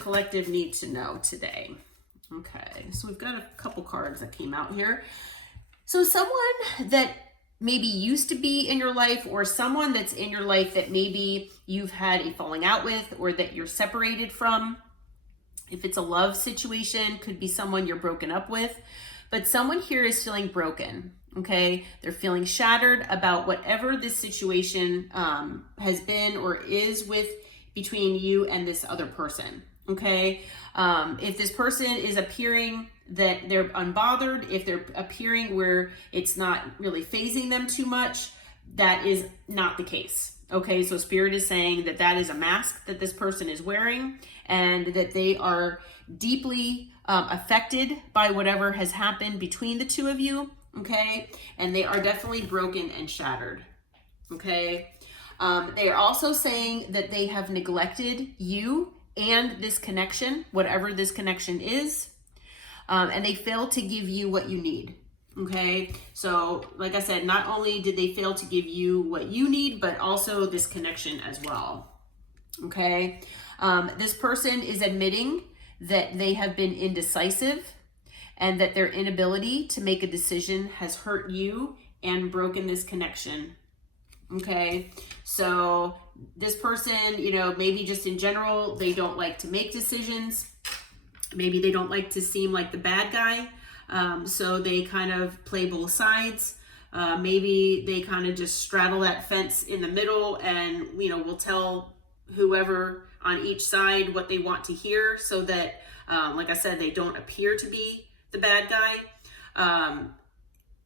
collective need to know today? Okay, so we've got a couple cards that came out here. So someone that maybe used to be in your life, or someone that's in your life that maybe you've had a falling out with, or that you're separated from. If it's a love situation, could be someone you're broken up with, but someone here is feeling broken. Okay, they're feeling shattered about whatever this situation has been or is with between you and this other person. Okay, if this person is appearing that they're unbothered, if they're appearing where it's not really phasing them too much, that is not the case. Okay, so Spirit is saying that that is a mask that this person is wearing, and that they are deeply affected by whatever has happened between the two of you. Okay, and they are definitely broken and shattered. Okay, they are also saying that they have neglected you and this connection, whatever this connection is, and they fail to give you what you need. Okay, so like I said, not only did they fail to give you what you need, but also this connection as well. Okay, this person is admitting that they have been indecisive, and that their inability to make a decision has hurt you and broken this connection. Okay, so this person, you know, maybe just in general, they don't like to make decisions. Maybe they don't like to seem like the bad guy. So they kind of play both sides. Maybe they kind of just straddle that fence in the middle, and, you know, will tell whoever on each side what they want to hear, so that, like I said, they don't appear to be the bad guy.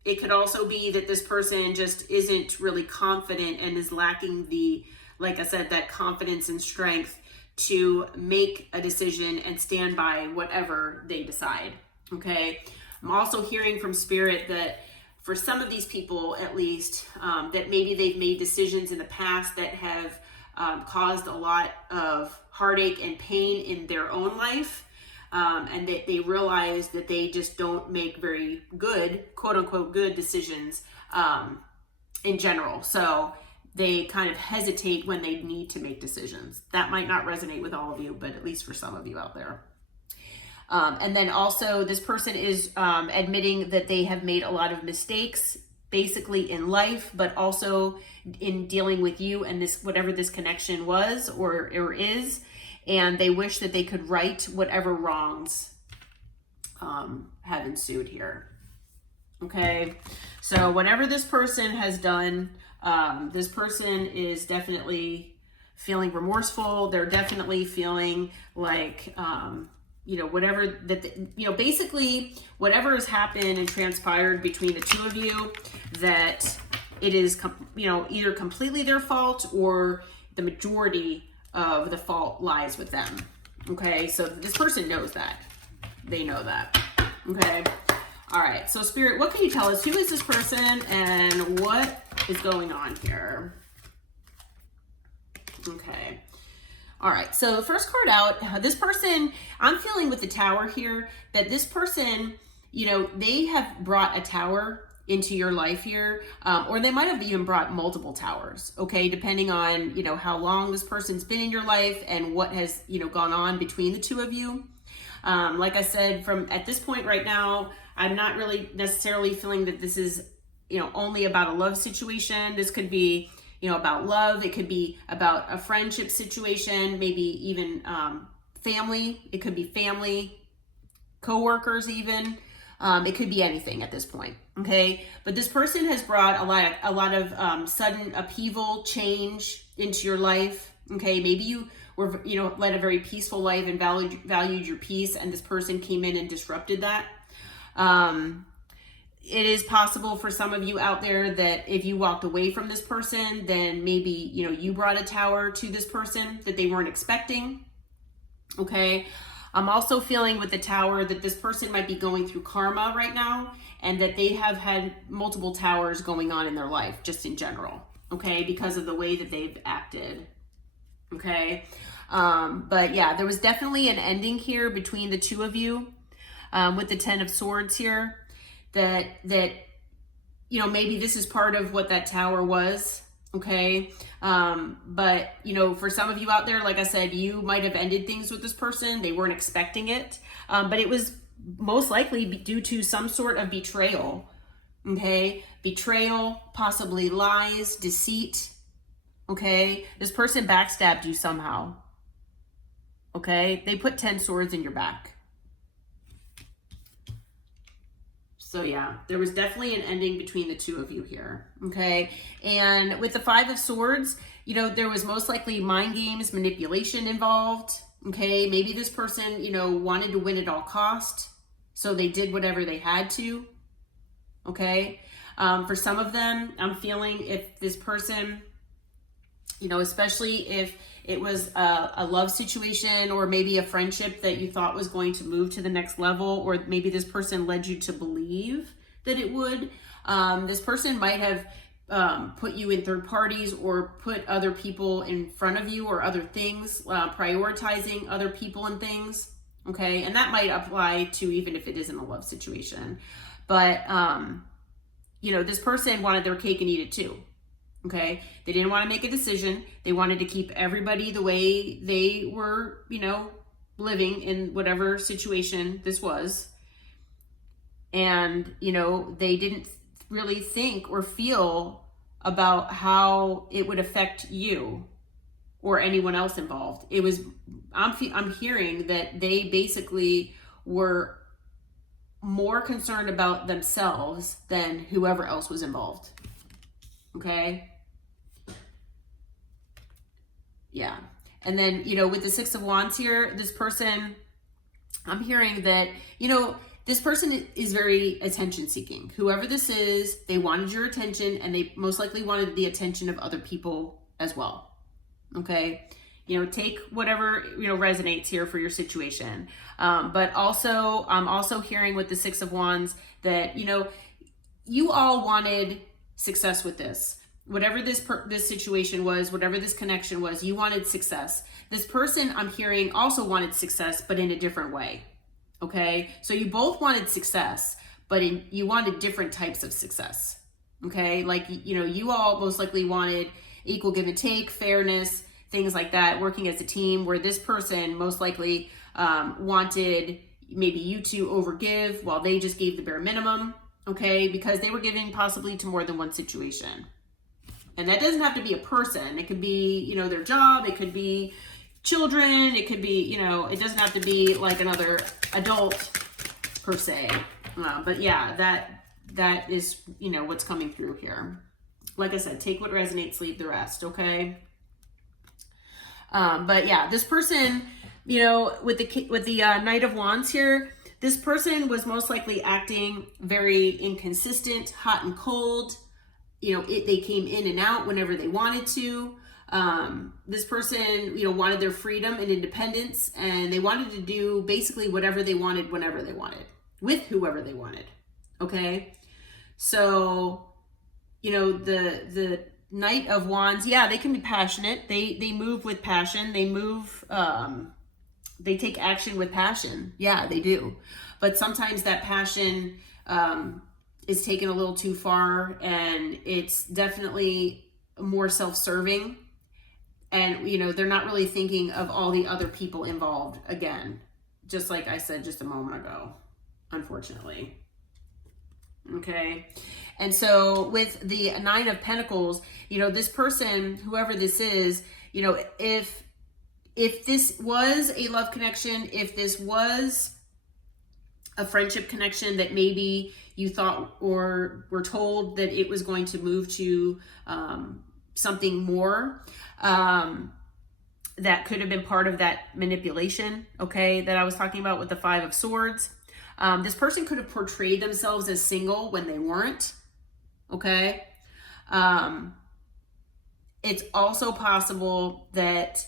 It could also be that this person just isn't really confident and is lacking the, like I said, that confidence and strength to make a decision and stand by whatever they decide. Okay, I'm also hearing from Spirit that for some of these people, at least, that maybe they've made decisions in the past that have caused a lot of heartache and pain in their own life. And that they realize that they just don't make very good, quote unquote, good decisions in general. So they kind of hesitate when they need to make decisions. That might not resonate with all of you, but at least for some of you out there. And then also this person is admitting that they have made a lot of mistakes, basically in life, but also in dealing with you and this, whatever this connection was or is. And they wish that they could right whatever wrongs have ensued here. Okay, so whatever this person has done, this person is definitely feeling remorseful. They're definitely feeling like, you know, whatever that, you know, basically whatever has happened and transpired between the two of you, that it is, you know, either completely their fault or the majority of the fault lies with them. Okay, so this person knows that. They know that. Okay, all right, so Spirit, what can you tell us? Who is this person and what is going on here? Okay, all right, so the first card out, this person, I'm feeling with the Tower here, that this person, you know, they have brought a tower into your life here, or they might have even brought multiple towers, okay, depending on, you know, how long this person's been in your life and what has, you know, gone on between the two of you. Like I said, from at this point right now, I'm not really necessarily feeling that this is, you know, only about a love situation. This could be, you know, about love. It could be about a friendship situation, maybe even family. It could be family, co-workers even. It could be anything at this point, okay? But this person has brought a lot of sudden upheaval, change into your life, okay? Maybe you were, you know, led a very peaceful life and valued your peace, and this person came in and disrupted that. It is possible for some of you out there that if you walked away from this person, then maybe, you know, you brought a tower to this person that they weren't expecting, okay? I'm also feeling with the Tower that this person might be going through karma right now, and that they have had multiple towers going on in their life, just in general, okay, because of the way that they've acted, okay? But yeah, there was definitely an ending here between the two of you, with the Ten of Swords here, that you know, maybe this is part of what that Tower was, Okay. But you know, for some of you out there, like I said, you might have ended things with this person. They weren't expecting it. But it was most likely due to some sort of betrayal. Okay. Betrayal, possibly lies, deceit. Okay. This person backstabbed you somehow. Okay. They put 10 swords in your back. So yeah, there was definitely an ending between the two of you here, okay? And with the 5 of Swords, you know, there was most likely mind games, manipulation involved, okay? Maybe this person, you know, wanted to win at all cost, so they did whatever they had to, okay? For some of them, I'm feeling if this person, you know, especially if it was a love situation or maybe a friendship that you thought was going to move to the next level, or maybe this person led you to believe that it would. This person might have put you in third parties or put other people in front of you or other things, prioritizing other people and things. Okay. And that might apply to even if it isn't a love situation. But, you know, this person wanted their cake and eat it too. Okay. They didn't want to make a decision. They wanted to keep everybody the way they were, you know, living in whatever situation this was. And, you know, they didn't really think or feel about how it would affect you or anyone else involved. It was, I'm hearing that they basically were more concerned about themselves than whoever else was involved. Okay. Yeah. And then, you know, with the 6 of Wands here, this person, I'm hearing that, you know, this person is very attention seeking. Whoever this is, they wanted your attention and they most likely wanted the attention of other people as well. Okay. You know, take whatever, you know, resonates here for your situation. But also, I'm also hearing with the 6 of Wands that, you know, you all wanted success with this. Whatever this situation was, whatever this connection was, you wanted success. This person, I'm hearing, also wanted success, but in a different way. Okay? So you both wanted success, but you wanted different types of success. Okay? Like, you know, you all most likely wanted equal give and take, fairness, things like that, working as a team, where this person most likely wanted maybe you to overgive while they just gave the bare minimum. Okay? Because they were giving possibly to more than one situation. And that doesn't have to be a person. It could be, you know, their job. It could be children. It could be, you know, it doesn't have to be like another adult per se. But yeah, that is, you know, what's coming through here. Like I said, take what resonates, leave the rest. Okay. But yeah, this person, you know, with the Knight of Wands here, this person was most likely acting very inconsistent, hot and cold. You know, they came in and out whenever they wanted to. This person, you know, wanted their freedom and independence, and they wanted to do basically whatever they wanted, whenever they wanted, with whoever they wanted. Okay. So, you know, the Knight of Wands, yeah, they can be passionate. They move with passion. They move, they take action with passion. Yeah, they do. But sometimes that passion, is taken a little too far, and it's definitely more self-serving, and you know, they're not really thinking of all the other people involved, again, just like I said just a moment ago, unfortunately. Okay. And so with the 9 of Pentacles, you know, this person, whoever this is, you know, if this was a love connection, if this was a friendship connection that maybe you thought or were told that it was going to move to something more, that could have been part of that manipulation, okay, that I was talking about with the 5 of Swords. This person could have portrayed themselves as single when they weren't, okay? It's also possible that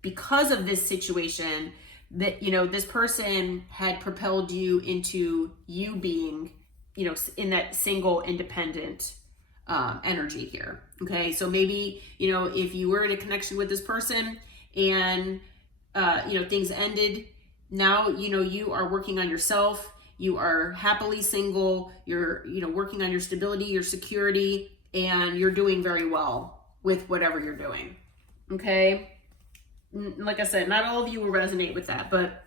because of this situation, that, you know, this person had propelled you into you being, you know, in that single independent energy here. Okay. So maybe, you know, if you were in a connection with this person and, you know, things ended, now, you know, you are working on yourself. You are happily single. You're, you know, working on your stability, your security, and you're doing very well with whatever you're doing. Okay. Like I said, not all of you will resonate with that, but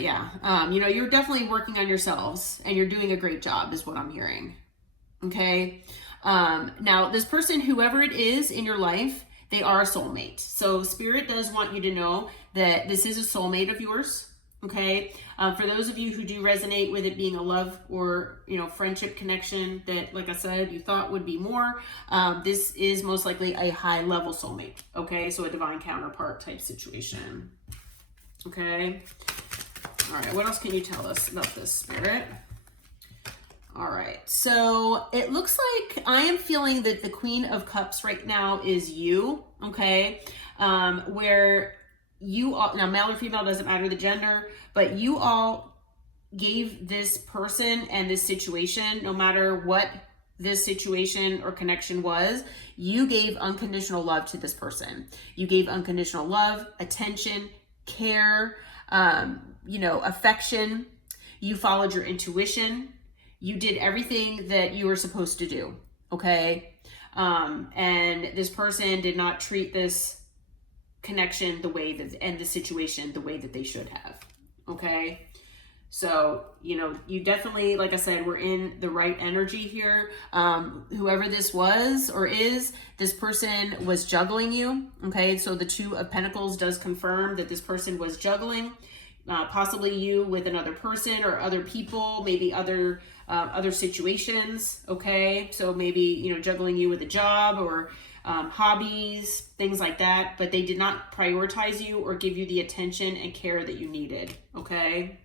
yeah, you know, you're definitely working on yourselves and you're doing a great job is what I'm hearing. Okay. Now this person, whoever it is in your life, they are a soulmate. So Spirit does want you to know that this is a soulmate of yours. Okay. For those of you who do resonate with it being a love or, you know, friendship connection that, like I said, you thought would be more, this is most likely a high level soulmate. Okay. So a divine counterpart type situation. Okay. All right. What else can you tell us about this, Spirit? All right. So it looks like I am feeling that the Queen of Cups right now is you. Okay. Where you all, now male or female, doesn't matter the gender, but you all gave this person and this situation, no matter what this situation or connection was, you gave unconditional love to this person. You gave unconditional love, attention, care, you know, affection. You followed your intuition. You did everything that you were supposed to do. Okay. And this person did not treat this connection the way that, and the situation the way that they should have. Okay. So, you know, you definitely, like I said, we're in the right energy here. Whoever this was or is, this person was juggling you. Okay. So the Two of Pentacles does confirm that this person was juggling, possibly you with another person or other people, maybe other situations. Okay. So maybe, you know, juggling you with a job or hobbies, things like that, but they did not prioritize you or give you the attention and care that you needed. Okay.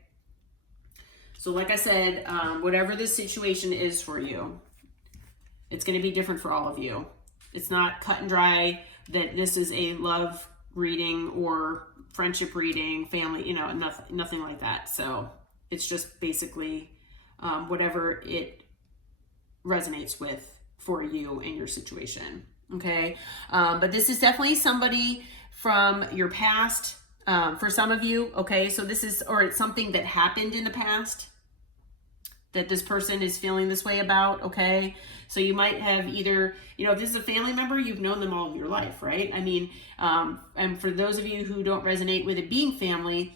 So like I said, whatever this situation is for you, it's going to be different for all of you. It's not cut and dry that this is a love reading or friendship reading, family, you know, nothing like that. So it's just basically whatever it resonates with for you in your situation. Okay. But this is definitely somebody from your past, for some of you. Okay. So this is, or it's something that happened in the past that this person is feeling this way about. Okay. So you might have either, you know, if this is a family member, you've known them all of your life, right? I mean, and for those of you who don't resonate with it being family,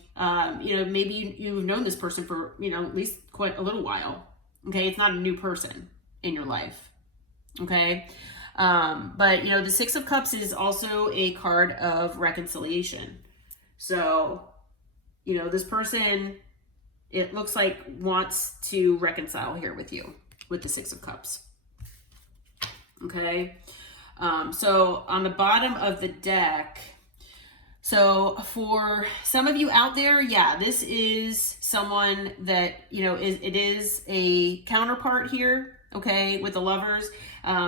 you know, maybe you've known this person for, you know, at least quite a little while. Okay. It's not a new person in your life. Okay. But you know, the Six of Cups is also a card of reconciliation. So, you know, this person, it looks like wants to reconcile here with you with the Six of Cups. Okay. So on the bottom of the deck, so for some of you out there, yeah, this is someone that, you know, it is a counterpart here. Okay. With the Lovers,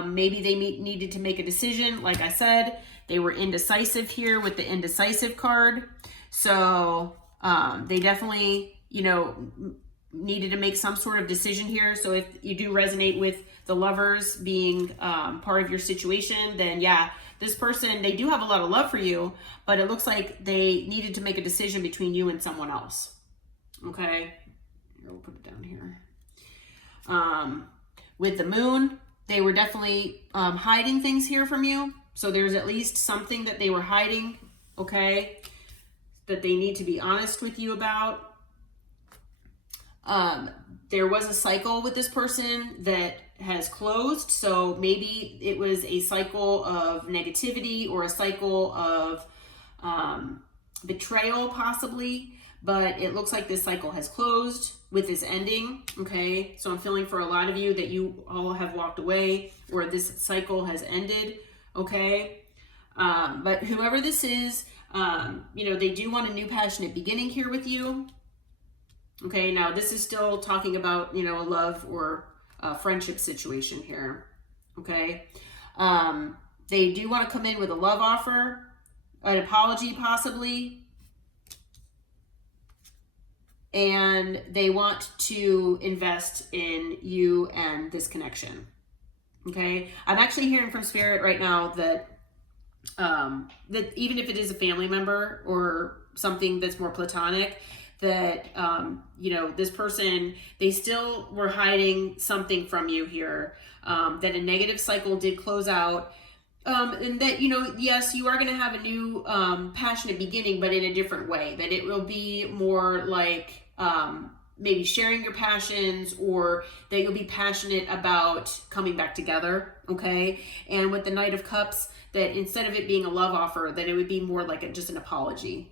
maybe they needed to make a decision. Like I said, they were indecisive here with the indecisive card. So, they definitely, you know, needed to make some sort of decision here. So if you do resonate with the Lovers being part of your situation, then yeah, this person, they do have a lot of love for you, but it looks like they needed to make a decision between you and someone else. Okay. Here, we'll put it down here. With the Moon, they were definitely hiding things here from you. So there's at least something that they were hiding, okay, that they need to be honest with you about. There was a cycle with this person that has closed. So maybe it was a cycle of negativity or a cycle of betrayal possibly, but it looks like this cycle has closed with this ending. Okay. So I'm feeling for a lot of you that you all have walked away or this cycle has ended. Okay. But whoever this is, you know, they do want a new passionate beginning here with you. Okay. Now this is still talking about, you know, a love or a friendship situation here. Okay. They do want to come in with a love offer, an apology possibly, and they want to invest in you and this connection. Okay. I'm actually hearing from Spirit right now that, that even if it is a family member or something that's more platonic, that, you know, this person, they still were hiding something from you here, that a negative cycle did close out. And that, you know, yes, you are going to have a new passionate beginning, but in a different way, that it will be more like maybe sharing your passions, or that you'll be passionate about coming back together. Okay. And with the Knight of Cups, that instead of it being a love offer, that it would be more like just an apology.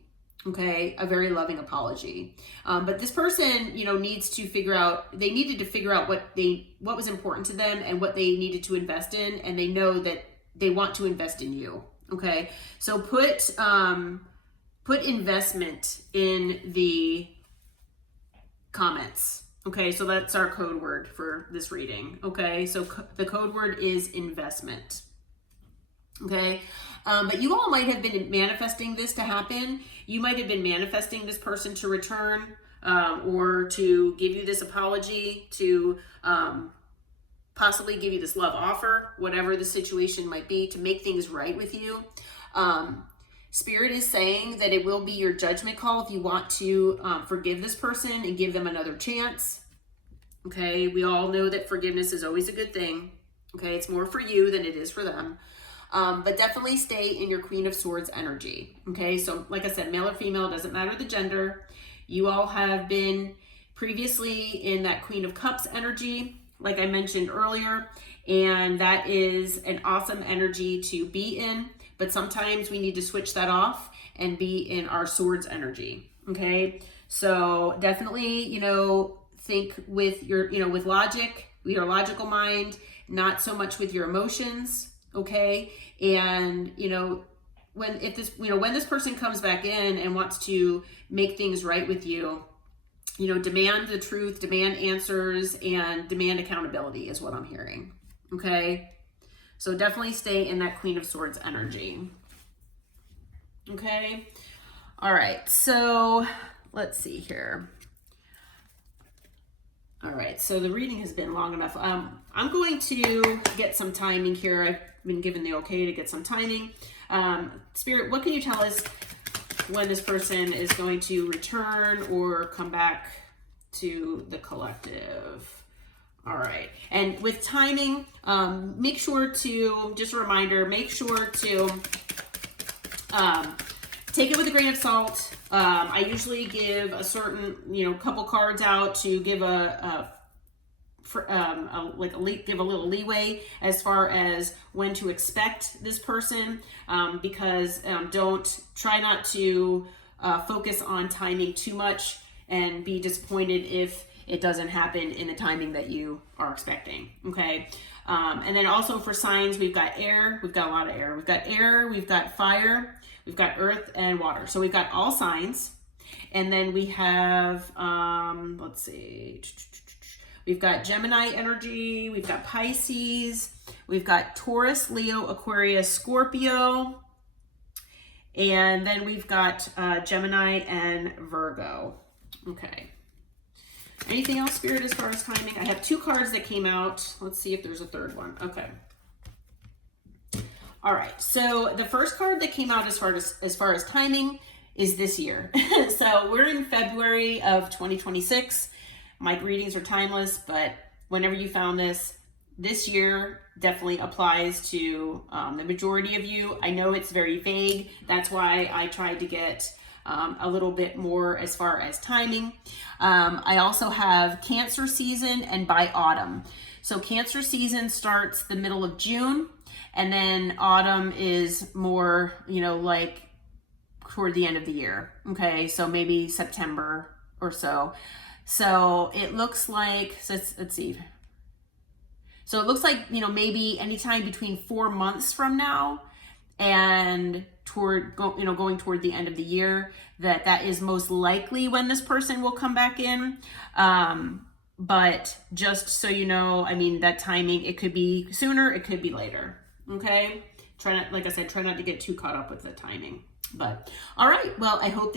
Okay, a very loving apology. But this person, you know, needs to figure out, they needed to figure out what was important to them and what they needed to invest in, and they know that they want to invest in you. Okay, so put investment in the comments. Okay, so that's our code word for this reading. Okay, so the code word is investment. Okay, but you all might have been manifesting this to happen. You might have been manifesting this person to return, or to give you this apology, to possibly give you this love offer, whatever the situation might be, to make things right with you. Spirit is saying that it will be your judgment call if you want to forgive this person and give them another chance. Okay, we all know that forgiveness is always a good thing. Okay, it's more for you than it is for them. But definitely stay in your Queen of Swords energy. Okay, so like I said, male or female, doesn't matter the gender. You all have been previously in that Queen of Cups energy, like I mentioned earlier, and that is an awesome energy to be in. But sometimes we need to switch that off and be in our Swords energy. Okay, so definitely, you know, think with your, you know, with logic, with your logical mind, not so much with your emotions. Okay. And, you know, when this person comes back in and wants to make things right with you, you know, demand the truth, demand answers, and demand accountability is what I'm hearing. Okay. So definitely stay in that Queen of Swords energy. Okay. All right. So let's see here. All right. So the reading has been long enough. I'm going to get some timing here. I've been given the okay to get some timing. Spirit, what can you tell us when this person is going to return or come back to the collective? All right. And with timing, make sure to, just a reminder, make sure to take it with a grain of salt. I usually give a certain, you know, couple cards out to give give a little leeway as far as when to expect this person, because try not to focus on timing too much and be disappointed if it doesn't happen in the timing that you are expecting. Okay. And then also for signs, we've got air. We've got a lot of air. We've got air. We've got fire. We've got earth and water. So we've got all signs. And then we have, let's see. We've got Gemini energy. We've got Pisces. We've got Taurus, Leo, Aquarius, Scorpio. And then we've got Gemini and Virgo. Okay. Anything else, Spirit, as far as timing? I have two cards that came out. Let's see if there's a third one. Okay. All right. So the first card that came out as far as timing is this year. So we're in February of 2026. My readings are timeless, but whenever you found this year definitely applies to the majority of you. I know it's very vague. That's why I tried to get a little bit more as far as timing. I also have Cancer season and by autumn. So Cancer season starts the middle of June, and then autumn is more, you know, like toward the end of the year. Okay, so maybe September or so. So it looks like, so let's see. So it looks like, you know, maybe anytime between 4 months from now and going toward the end of the year, that is most likely when this person will come back in. But just so you know, I mean, that timing, it could be sooner, it could be later. Okay. Like I said, try not to get too caught up with the timing. But all right. Well, I hope